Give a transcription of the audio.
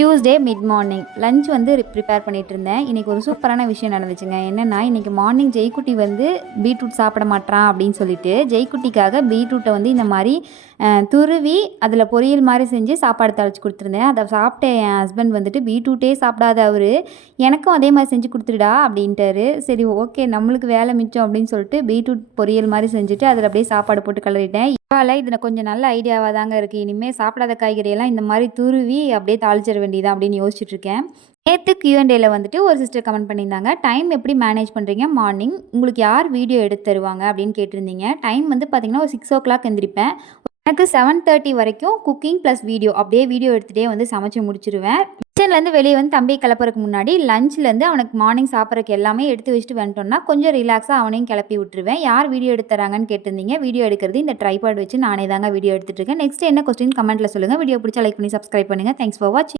Tuesday mid morning lunch வந்து prepare பண்ணிட்டு இருந்தேன். இன்றைக்கி ஒரு சூப்பரான விஷயம் நடந்துச்சுங்க. என்னென்னா இன்றைக்கி மார்னிங் ஜெய்குட்டி வந்து பீட்ரூட் சாப்பிட மாட்டான் அப்படின்னு சொல்லிட்டு ஜெய்குட்டிக்காக பீட்ரூட்டை வந்து இந்த மாதிரி துருவி அதில் பொரியல் மாதிரி செஞ்சு சாப்பாடு தாளித்து கொடுத்துருந்தேன். அதை சாப்பிட்ட என் ஹஸ்பண்ட் வந்துட்டு பீட்ரூட்டே சாப்பிடாத அவர் எனக்கும் அதே மாதிரி செஞ்சு கொடுத்துருடா அப்படின்ட்டாரு. சரி ஓகே நம்மளுக்கு வேலை மிச்சம் அப்படின்னு சொல்லிட்டு பீட்ரூட் பொரியல் மாதிரி செஞ்சுட்டு அதில் அப்படியே சாப்பாடு போட்டு கிளறிட்டேன். பரவாயில்ல, இதில் கொஞ்சம் நல்ல ஐடியாவாக தாங்க இருக்குது. இனிமேல் சாப்பிடாத காய்கறியெல்லாம் இந்த மாதிரி துருவி அப்படியே தாளிச்சிட வேண்டியதான் அப்படின்னு யோசிச்சுட்ருக்கேன். நேற்று Q&Aல வந்துட்டு ஒரு சிஸ்டர் கமெண்ட் பண்ணியிருந்தாங்க, டைம் எப்படி மேனேஜ் பண்ணுறீங்க மார்னிங், உங்களுக்கு யார் வீடியோ எடுத்து தருவாங்க அப்படின்னு கேட்டிருந்தீங்க. டைம் வந்து பார்த்திங்கன்னா ஒரு 6 o'clock எந்திரிப்பேன். எனக்கு 7:30 வரைக்கும் குக்கிங் ப்ளஸ் வீடியோ அப்படியே வீடியோ எடுத்துகிட்டே வந்து சமைச்சு முடிச்சிருவேன். கிச்சன்லேருந்து வெளியே வந்து தம்பியை கிளப்புறதுக்கு முன்னாடி லஞ்ச்லேருந்து அவனுக்கு மார்னிங் சாப்பிட்றதுக்கு எல்லாமே எடுத்து வச்சுட்டு வந்துட்டோம்னா கொஞ்சம் ரிலாக்ஸாக அவனையும் கிளப்பி விட்டுருவேன். யார் வீடியோ எடுத்துறாங்கன்னு கேட்டிருந்தீங்க. வீடியோ எடுக்கிறது இந்த ட்ரைபாட் வச்சு நானே தாங்க வீடியோ எடுத்துகிட்டு இருக்கேன். நெக்ஸ்ட் என்ன கொஸ்டின் கமெண்ட்டில் சொல்லுங்கள். வீடியோ பிடிச்சா லைக் பண்ணி சப்ஸ்கிரைப் பண்ணுங்கள். தேங்க்ஸ் ஃபார் வாட்சிங்.